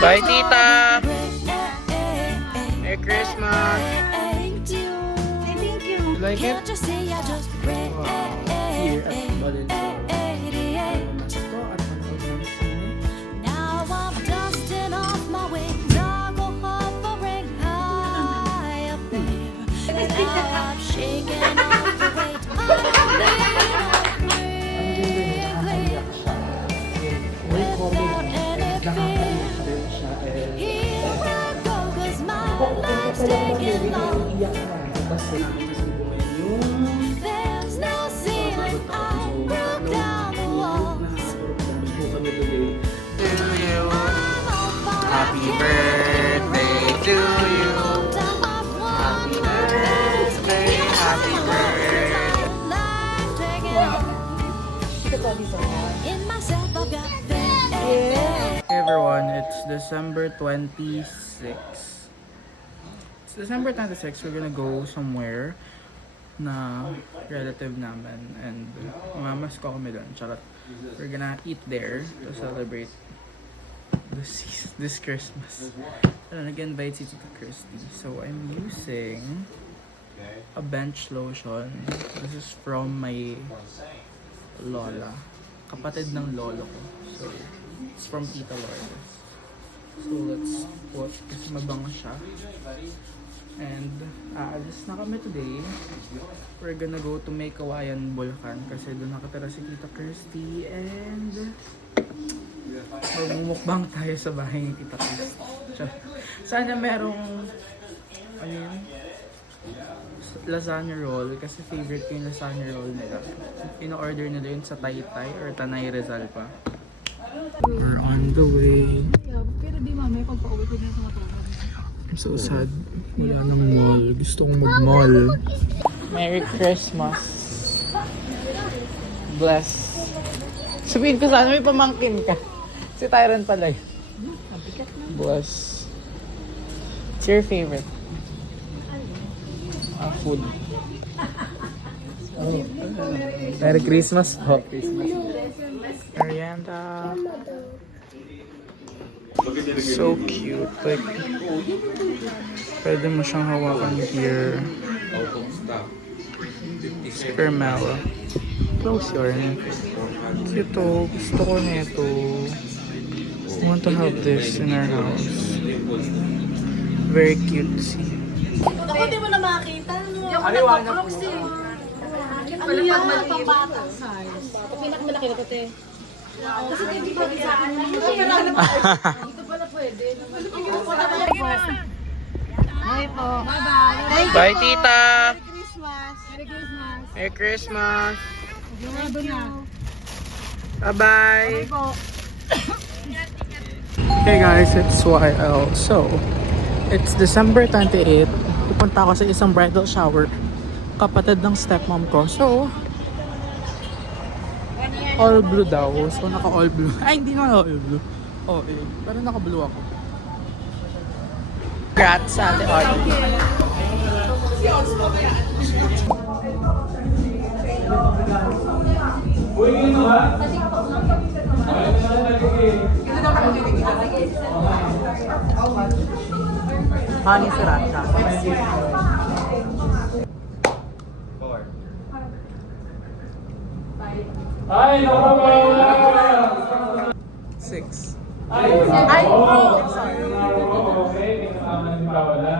Bye, Tita! Merry Christmas! Thank you. Like it? Wow. Here at Valenzuela. Now I'm dusting off my wings. I go hovering high up there. I'm shaking off the weight of without any fear. Here I go, 'cause my life's taking long. There's no ceiling. I broke down the walls. To you. I'm on fire. Happy birthday to you. Happy birthday, happy birthday. Life taking long. In myself, I've got faith. Hey everyone, it's December 26. It's December 26, we're gonna go somewhere na relative namin and mamamas ko kami doon. Charot. We're gonna eat there to celebrate this Christmas. And nag-invite si Tita Christy. So I'm using a bench lotion. This is from my lola. Kapatid ng lolo ko. So it's from Tita Lourdes. So let's put, kasi mabango siya. And aalis na kami today. We're gonna go to May Kawayan, Bulacan kasi doon nakatira si Tita Christy and magmumukbang tayo sa bahay ni Tita Christy. Sana merong ano yun? Lasagna roll kasi favorite ko yung lasagna roll nila. In-order nila yun sa Taytay or Tanay Rizal pa. We're on the way. Pero di mamaya pagpa-uwi ko na sa matulog. I'm so sad. Wala nang mall. Gusto kong mag-mall. Merry Christmas. Bless. Sabihin ko sana may pamangkin ka. Si Tyron pala yun. Bless. What's your favorite? Food. Oh. Merry Christmas po. Merienda. So cute. Like, pwede mo siyang hawakan here. Spermella. Close yarn. Cute to. Gusto ko nito. I want to have this in our house. Very cutesy. Ako di mo na makita. Yung nagpa-crooks eh. Ano yan? Pambata size. Pinakamalaki na ito, te. Kasi hindi pa sa akin. Dito pala pwede. Hi po. Bye-bye. Bye, Tita! Merry Christmas. Merry Christmas. Merry Christmas! Sigurado na. Bye-bye! Po. Hey guys, it's YL. So, it's December 28. Pupunta ako sa isang bridal shower. Kapatid ng stepmom ko. So, all blue daw. So, naka-all blue. Ay, hindi naman all blue. Oh, eh. Pero naka-blue ako. Congrats, Ate Audrey. Honey sriracha. Ay, nakabawala! 6. Ay, oh, sorry. Okay, kasama si Paola.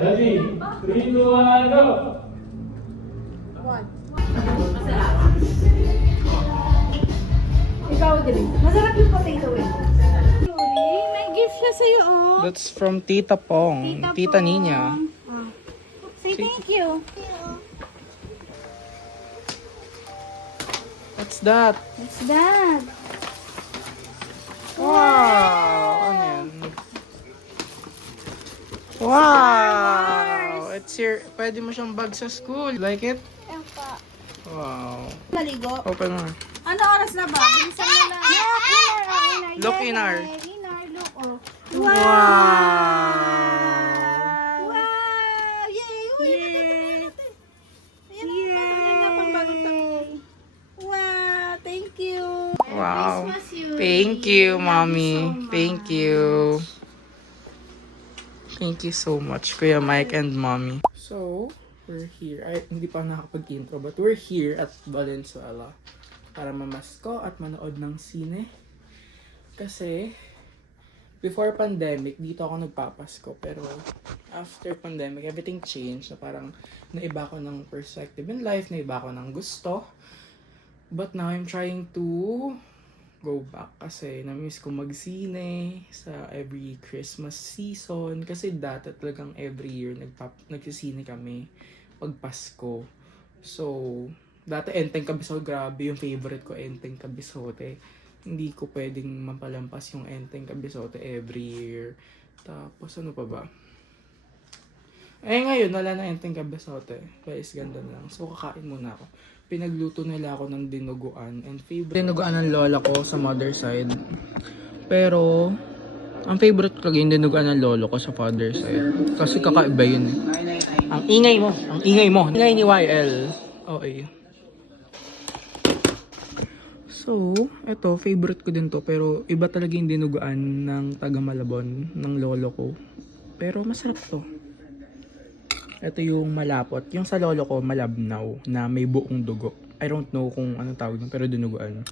Ready? 3, 2, 1, go! Ikaw din. Masarap yung potato eh. May gift siya sa'yo, oh. That's from Tita Pong. Tita Nina. Say thank you. What's that? What's that? Wow! Ano yan? Wow! It's your... Pwede mo siyang bag sa school. Like it? Wow. Maligo. Open mo. Ano oras na ba? Bilisan mo na. Look in our. Inar, look, oh. Wow! Wow! Yay! Uy, Ayan na pang bagong taon. Wow! Thank you! Wow. Christmas you! Thank you, Mommy. Thank you. Thank you so much, Kuya Mike and Mommy. So, we're here. Ay, hindi pa nakapag-intro, but we're here at Valenzuela para mamasko at manood ng sine. Kasi, before pandemic, dito ako nagpapasko. Pero, after pandemic, everything changed. Na parang, naiba ko ng perspective in life, naiba ko ng gusto. But now, I'm trying to go back kasi na-miss ko magsine sa every Christmas season. Kasi dati talagang every year nagsisine kami pag Pasko. So, dati Enteng Cabisao, grabe yung favorite ko, Enteng Cabisote. Hindi ko pwedeng mapalampas yung Enteng Cabisote every year. Tapos ano pa ba? Ngayon, wala na Enteng Cabisote. Guys, ganda na lang. So, kakain muna ako. Pinagluto nila ako ng dinuguan. And favorite dinuguan ng lola ko sa mother side. Pero, ang favorite ko yung dinuguan ng lolo ko sa father side. Kasi kakaiba yun eh. Ang ingay mo! Ang ingay mo! Ingay ni YL. Okay. So, eto, favorite ko din to. Pero, iba talaga yung dinuguan ng taga Malabon, ng lolo ko. Pero, masarap to. Ito yung malapot. Yung sa lolo ko, malabnaw, na may buong dugo. I don't know kung anong tawag nun, pero dinuguan.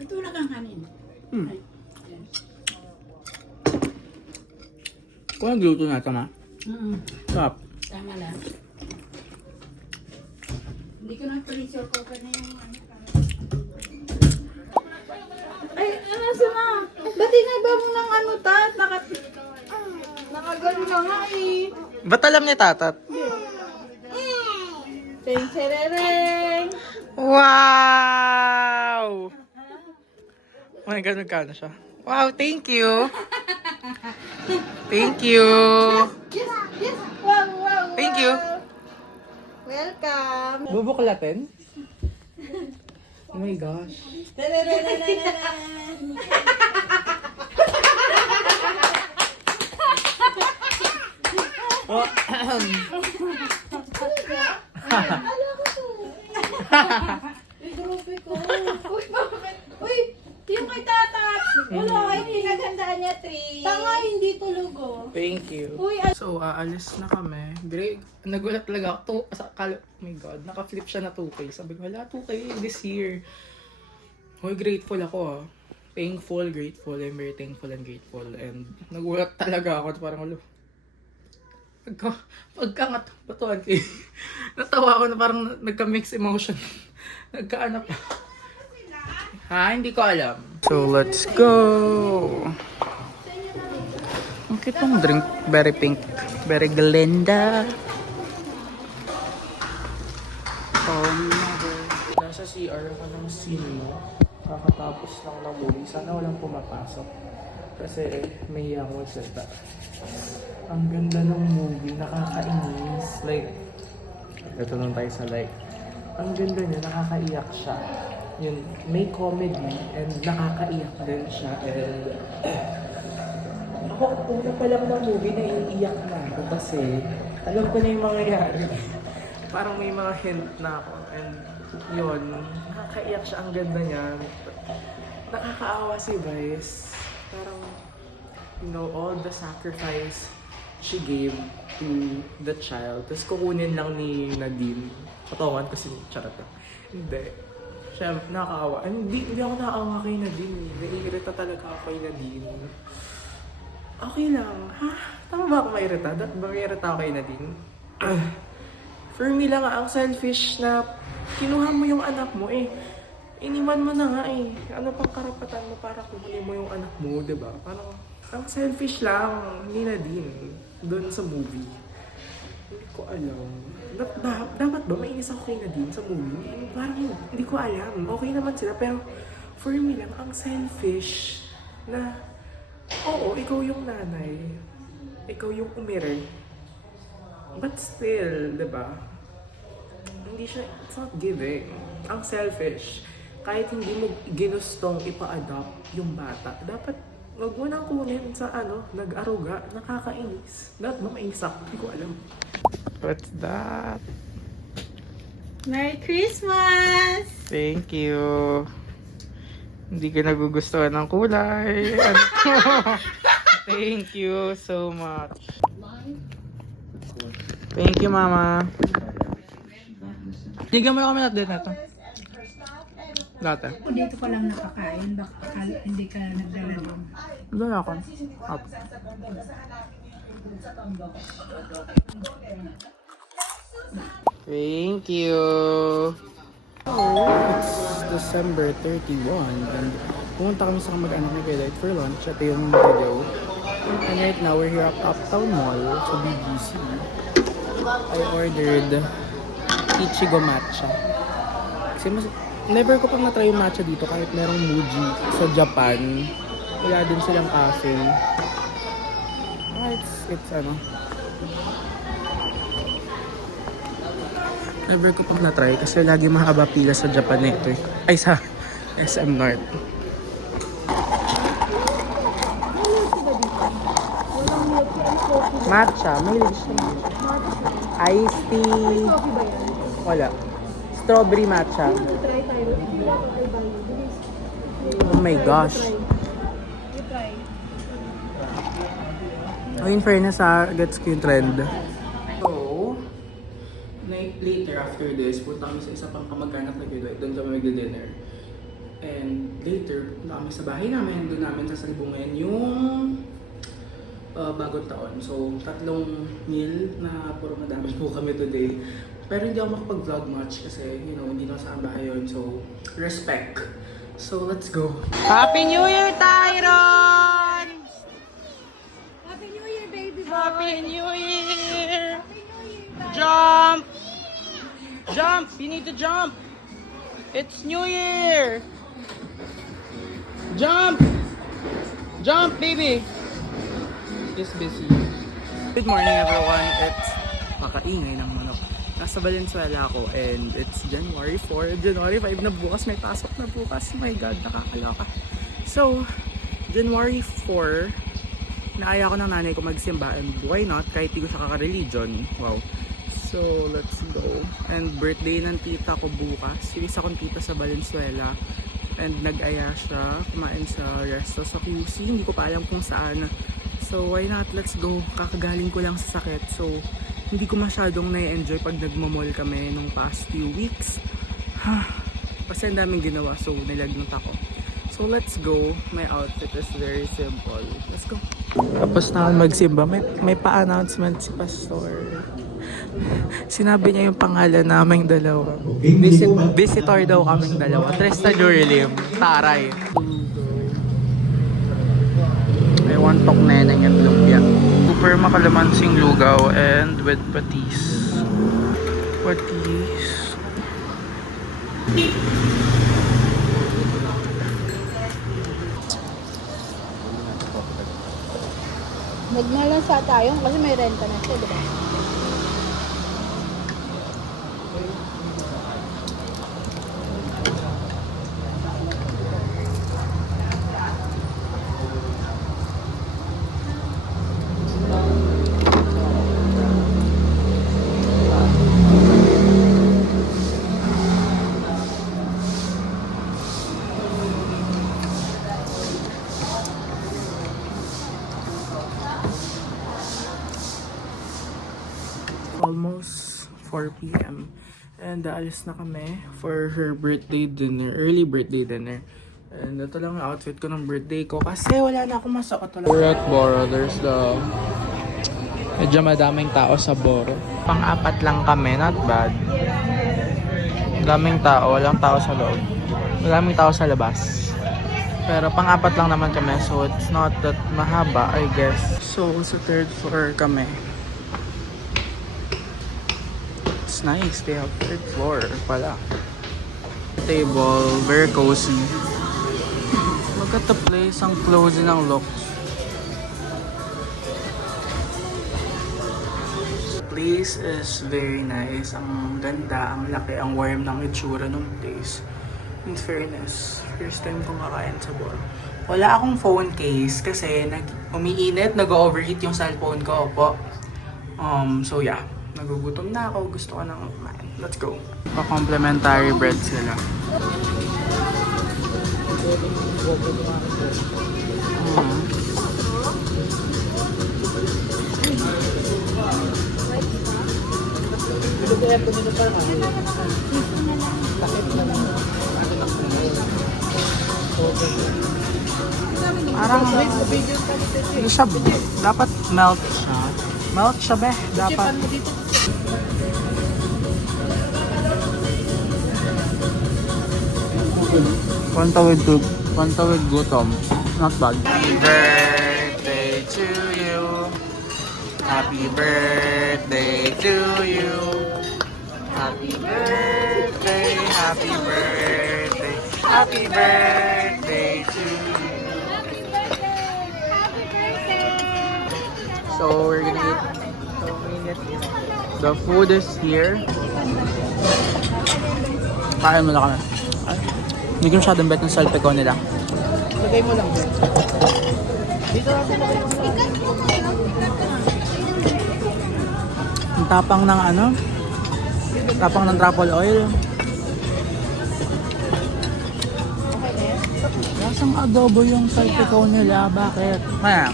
Ito na kang kanin. Kung nagluto na ito, ma? Sarap. Tama lang. Hindi ko na-pressure cooker na yung ano. Ay, nasa na? Ba't inaiba mo ng ano, Tat? Nakagano na nga eh. Ba't alam ni Tatat? Teng serereng. Wow! Oh my God, magkano siya? Wow, thank you! Thank you! Yes, yes. Wow, wow, Thank you! Welcome. Bubuklatin? Oh my gosh. Oh, Uy, grupo ko. Uy, bakit? Uy, yung kay Tatat. Wala, ay pinaghandaan niya 3. Tanga, hindi tulog oh. Thank you. Uy, So, aalis na kami. Nagulat talaga ako. Oh my God, naka-flip siya na 2K. Sabi ko, wala 2K this year. Hoy, grateful ako ah. Thankful, grateful. I'm very thankful and grateful. And nagulat talaga ako. Parang, pagkangat, batuan kayo. Natawa ako na parang nagka-mix emotion. Nagkaano pa. Ha? Hindi ko alam. So, let's go! Ang cute tong drink. Very pink. Very Glenda. Nasa CR ako ng sino. Kakatapos lang ng movie. Sana walang pumapasok. Kasi may akong magsalita. Ang ganda ng movie. Nakakainis. Like, ito lang tayo sa like. Ang ganda niya. Nakakaiyak siya. Yun, may comedy and nakakaiyak din siya. And ako, una pa lang ng movie na iiyak na ako kasi alam ko na yung mangyayari. Parang may mga hint na ako. And yun, nakakaiyak siya. Ang ganda niya. Nakakaawa si Vice. Parang, you know, all the sacrifice she gave to the child. Tapos kukunin lang ni Nadine. Patawan kasi charot lang. Hindi. Siya, nakakaawa. Hindi ako nakakaawa kay Nadine. Naiirita talaga ako kay Nadine. Okay lang. Ha? Tama ba ako mairita? Ba mairita ako kay Nadine? For me lang ang selfish na kinuha mo yung anak mo eh. Iniwan mo na nga eh. Ano pang karapatan mo para kunin mo yung anak mo, diba? Parang, ang selfish lang ni Nadine doon sa movie. Hindi ko alam. Dapat ba mainis ako kay Nadine sa movie? Parang hindi ko alam. Okay naman sila pero for me lang, ang selfish na oo, ikaw yung nanay. Ikaw yung umire. But still, diba? Hindi siya, it's not giving. Ang selfish. Kahit hindi mo ginustong ipa-adopt yung bata, dapat wag mo nang kunin sa nag-aruga, nakakainis. Dapat ba mainis ako? Hindi ko alam. What's that? Merry Christmas! Thank you. Hindi ka nagugustuhan ng kulay. Thank you so much. Thank you, Mama. Bigyan mo na kami natin ito. Dati. Kung dito ka lang nakakain, baka hindi ka nagdala doon. Doon ako. Up. Thank you. It's December 31 and pumunta kami sa kamag-anak ni Kaylight for lunch. Ito yung video. And right now, we're here at Uptown Mall sa BGC. I ordered Ichigo Matcha. Kasi never ko pang na-try yung matcha dito kahit merong Muji sa Japan. Wala din silang cafe. It's ano. Never ko pang na-try kasi lagi mahaba pila sa Japan nito eh. Ay sa SM North. Matcha, mahilig siya. Iced tea. Wala. Strawberry matcha. Oh my gosh. Oh, in fairness gets ko yung trend. So, later after this, punta kami sa isa pang kamag-anak na Kaylight. Doon kami magdi-dinner. And later, punta kami sa bahay namin. Doon namin sasalubungin yung bagong taon. So, 3 meal na puro madami po kami today. Pero hindi ako makapag-vlog much kasi, you know, hindi na sa bahay yun. So, respect. So, let's go. Happy New Year, Tyron! Happy New Year, baby boy! Happy New Year! Jump! Jump! You need to jump! It's New Year! Jump! Jump, baby! Just busy. Good morning, everyone. It's makaingay ng manok. Nasa Valenzuela ako and it's January 4. January 5 na bukas. May pasok na bukas. My God, nakakaloka. So, January 4, naaya ko ng nanay ko magsimba and why not? Kahit di ko siya kaka-religion. Wow. So, let's go. And birthday ng tita ko bukas. Yung isa kong tita sa Valenzuela. And nag-aya siya kumain sa resto sa QC. Hindi ko pa alam kung saan. So, why not? Let's go. Kakagaling ko lang sa sakit. So, hindi ko masyadong na-enjoy pag nagmamall kami nung past few weeks. Kasi ang daming ginawa. So, nilagnat ako. So, let's go. My outfit is very simple. Let's go. Tapos na ako magsimba. May pa-announcement si Pastor. Sinabi niya yung pangalan naming dalawa. Visitor daw kaming dalawa. Tristan Jurilim. Taray. I want tok neneng at lumpia. Super makalamansi lugaw and with patis. Patis. Nagmalasa tayo kasi may renta na siya, diba? Almost 4 p.m. And aalis na kami for her birthday dinner, early birthday dinner. And ito lang ang outfit ko ng birthday ko kasi wala na akong masuot. We're at Boro. There's the medyo madaming tao sa Boro. Pang-apat lang kami, not bad. Daming tao, walang tao sa loob. Maraming tao sa labas. Pero pang-apat lang naman kami, so it's not that mahaba, I guess. So sa 3rd floor kami. It's nice, they have 3rd floor pala. Table, very cozy. Look at the place, ang cozy ng looks. The place is very nice, ang ganda, ang laki, ang warm ng itsura ng place. In fairness, first time kong kakain sa Boro. Wala akong phone case kasi umiinit, nag-overheat yung cellphone ko po. So yeah, nagugutom na ako, gusto ko nang kumain. Let's go. Pa-complimentary bread sila. Parang hindi siya, dapat melt siya. Melt siya be, dapat. Pantawid gutom. Not bad. Happy birthday to you. Happy birthday to you. Happy birthday, happy birthday, happy birthday to you. So we're gonna eat. The food is here. Kain mo na kami. Hindi ko masyadong bet ng salpiko nila. Lagay mo lang. Dito lang Ang tapang ng ano? Tapang ng truffle oil. Lasang adobo yung salpiko nila. Bakit? Kaya.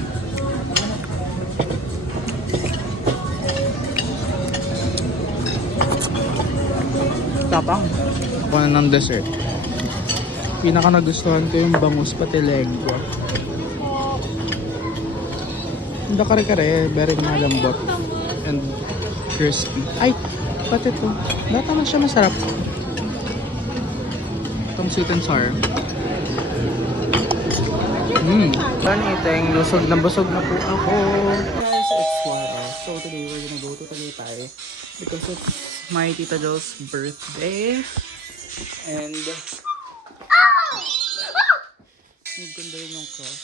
Tapang. Ako na ng dessert. Pinaka nagustuhan ko yung bangus pati lengua. Hindi kare-kare, very malambot and crispy. Ay, pati to. Bata na siya masarap. Itong sweet and sour. Fun eating. Busog na po ako. Guys, it's 4 So today we're gonna go to Tagaytay because it's my Tita Jo's birthday. And need ko rin yung cross.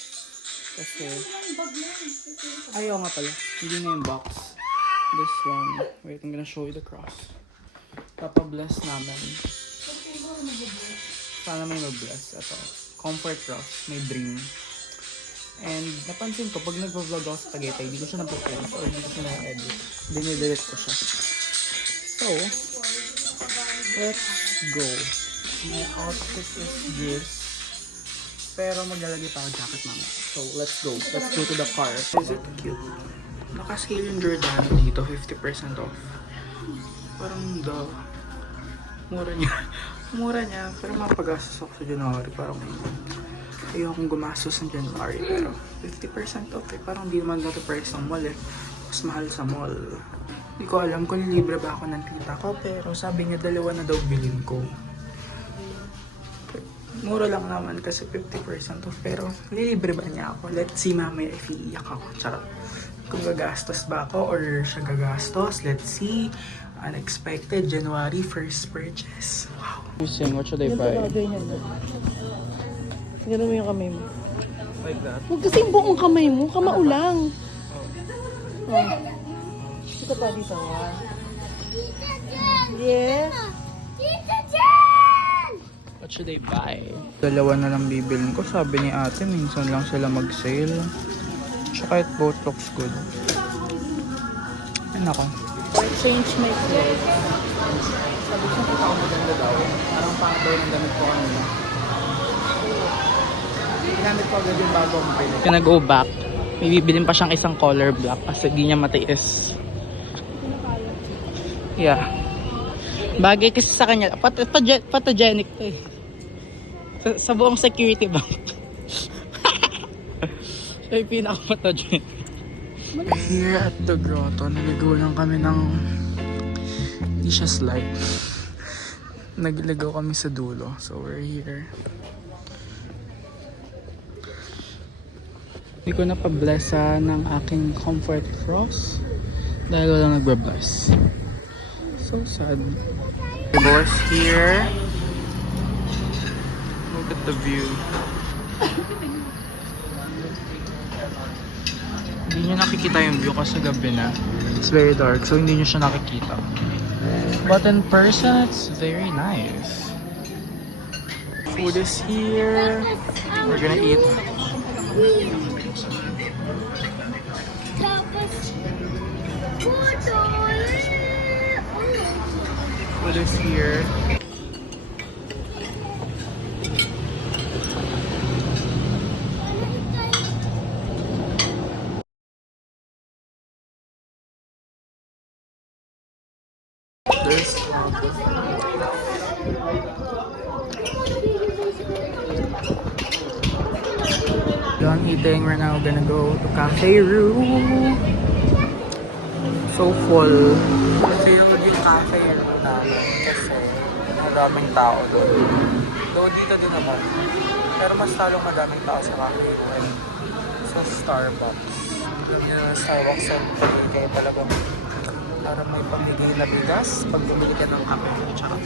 Kasi ayaw nga pala. Hindi na yung box. This one. Wait, I'm gonna show you the cross. Papabless namin. Sana may mag-bless. Ito. Comfort cross. May dream. And napansin ko, pag nagpa-vlog ako sa Tagaytay, hindi ko siya napopost or hindi ko siya na-edit. Dinidelete ko siya. So, let's go. My outfit is this. Pero maglalagay pa ako jacket mamaya. So, let's go. Let's go to the car. Is it cute? Naka-sale yung Giordano dito, 50% off. Parang mura niya. Mura niya. Pero mapagastos ako sa January. Parang ayokong gumastos ng January. Pero 50% off eh. Parang di naman dati price ng mall eh. Mas mahal sa mall. Hindi ko alam kung libre ba ako ng tita ko. Pero sabi niya 2 na daw bilhin ko. Mura lang naman kasi 50% off. Pero libre ba niya ako? Let's see mamaya if iiyak ako. Charot. Kung gagastos ba ako or siya gagastos. Let's see. Unexpected January 1st purchase. Wow. What should I buy? Ganun mo yung kamay mo. Like that? Huwag kasing buong kamay mo. Kamao lang. Oh. Ito pa dito. Yes. What should I buy? 2 na lang bibilin ko. Sabi ni ate, minsan lang sila mag-sale. Tsaka it both looks good. Ay nako. Change my clothes. Sabi ko kita ako maganda daw. Parang pang-daw ng damit ko kanina. Ginamit ko agad yung bago akong pili. Kaya go back. May bibilin pa siyang isang color black kasi di niya matiis. Yeah. Bagay kasi sa kanya. Photogenic to eh. Sa buong security bank. Siya yung pinaka-photogenic. Here at the grotto, naligaw lang kami ng hindi siya slide. Nagligaw kami sa dulo. So we're here. Hindi ko napablessa ng aking comfort cross dahil walang nagbabless. So sad. The boss here. Look at the view. Hindi nyo nakikita yung view kasi gabi na. It's very dark, so hindi nyo siya nakikita. But in person, it's very nice. Food is here. We're gonna eat. food is here. This done eating. We're now gonna go to Cafe Room. So full. Filled yung cafe room namin kasi madaming tao doon. Though dito din naman. Pero mas talong madaming tao sa cafe room. Sa Starbucks. Yung Starbucks ay pamigay talagang para may pamigay na bigas pag bumili ka ng kape. Tsaka.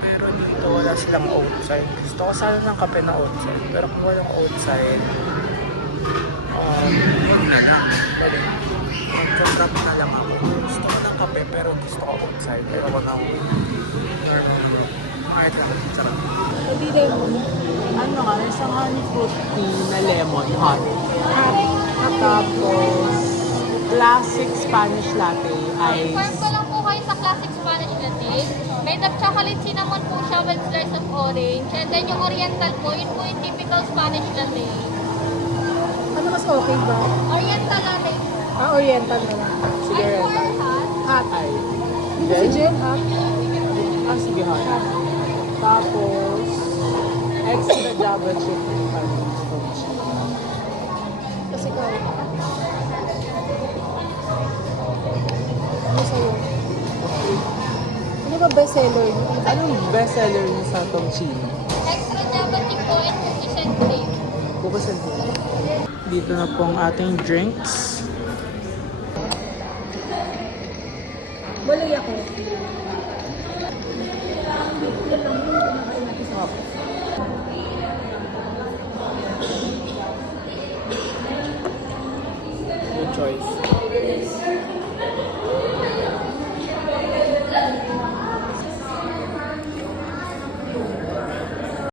Pero dito wala silang outside. Gusto ko sana ng kape na outside. Pero kung walang outside, yun na lang. Magka-trap na lang ako. Gusto ko ng kape pero gusto ko outside. Pero ako ng normal na room. Kahit lang, sarap. Hindi din. Ano nga, isang honey fruit tea na lemon hot. Tapos, classic Spanish latte ice. Confirm ko lang po kayo sa classic Spanish latte. Made of chocolate cinnamon po siya with slice of orange. And then yung oriental po, yun po yung typical Spanish latte. Ano mas okay ba? Oriental latte. Oriental na lang. Sige, Ice or Rental. hot? Hot. Ay. Hindi si Jen, hot. Sige, hot. Tapos, extra java chip. Kasi ikaw. Ano sa'yo? Ano ba bestseller niyo? Anong bestseller niyo sa Tongchino? Extra java chip po and 50 cent cream. Bukas and bukas. Dito na po ang ating drinks. Baloy ako. Good choice.